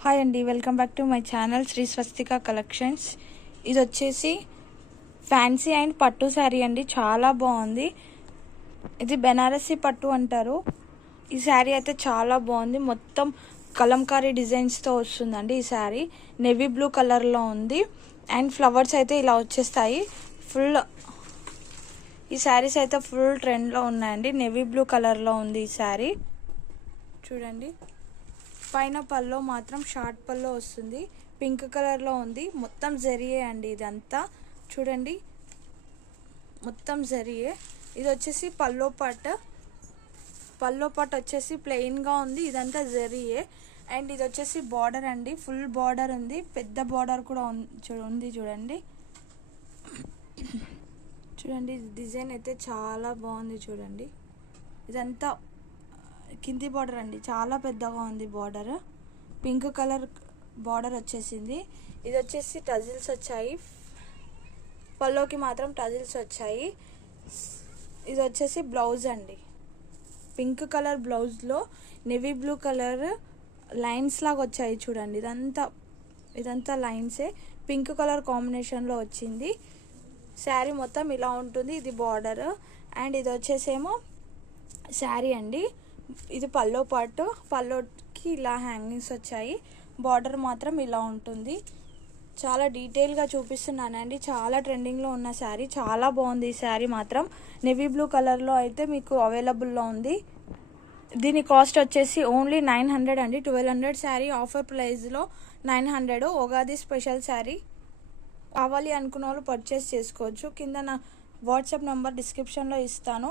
Hi అండి welcome back to my channel Shri Swastika Collections ఇది వచ్చేసి ఫ్యాన్సీ అండ్ పట్టు శారీ అండి. చాలా బాగుంది. ఇది బెనారసి పట్టు అంటారు. ఈ శారీ అయితే చాలా బాగుంది. మొత్తం కలంకారీ డిజైన్స్తో వస్తుందండి ఈ శారీ నెవీ బ్లూ కలర్లో ఉంది. అండ్ ఫ్లవర్స్ అయితే ఇలా వచ్చేస్తాయి. ఫుల్ ఈ శారీస్ అయితే ఫుల్ ట్రెండ్లో ఉన్నాయండి. నెవీ బ్లూ కలర్లో ఉంది ఈ శారీ చూడండి. పైన పల్లో మాత్రం షార్ట్ పల్లో వస్తుంది. పింక్ కలర్లో ఉంది. మొత్తం జరియే అండి ఇదంతా. చూడండి. మొత్తం జరియే ఇది వచ్చేసి పల్లో పాట. పల్లో పాట వచ్చేసి ప్లెయిన్గా ఉంది. ఇదంతా జరియే అండ్ ఇది వచ్చేసి బార్డర్ అండి. ఫుల్ బార్డర్ ఉంది. పెద్ద బార్డర్ కూడా చూ- ఉంది చూడండి. చూడండి. డిజైన్ అయితే చాలా బాగుంది చూడండి. ఇదంతా కింది బార్డర్ అండి. చాలా పెద్దగా ఉంది బార్డర్ పింక్ కలర్ బార్డర్ వచ్చేసింది. ఇది వచ్చేసి టజిల్స్ వచ్చాయి. పల్లోకి మాత్రం టజిల్స్ వచ్చాయి. ఇది వచ్చేసి బ్లౌజ్ అండి. పింక్ కలర్ బ్లౌజ్లో నెవీ బ్లూ కలర్ లైన్స్ లాగా వచ్చాయి చూడండి. ఇదంతా ఇదంతా లైన్సే పింక్ కలర్ కాంబినేషన్లో వచ్చింది. శారీ మొత్తం ఇలా ఉంటుంది. ఇది బార్డర్ అండ్ ఇది వచ్చేసేమో శారీ అండి. ఇది పల్లో పాటు పల్లోకి ఇలా హ్యాంగింగ్స్ వచ్చాయి. బార్డర్ మాత్రం ఇలా ఉంటుంది. చాలా డీటెయిల్గా చూపిస్తున్నానండి. చాలా ట్రెండింగ్లో ఉన్న శారీ. చాలా బాగుంది ఈ శారీ మాత్రం. నెవీ బ్లూ కలర్లో అయితే మీకు అవైలబుల్లో ఉంది. దీని కాస్ట్ వచ్చేసి ఓన్లీ నైన్ హండ్రెడ్ అండి. ట్వెల్వ్ హండ్రెడ్ శారీ ఆఫర్ ప్రైస్లో nine hundred. Ugadi special sari. కావాలి అనుకున్న వాళ్ళు పర్చేస్ చేసుకోవచ్చు. కింద నా వాట్సాప్ నెంబర్ డిస్క్రిప్షన్లో ఇస్తాను.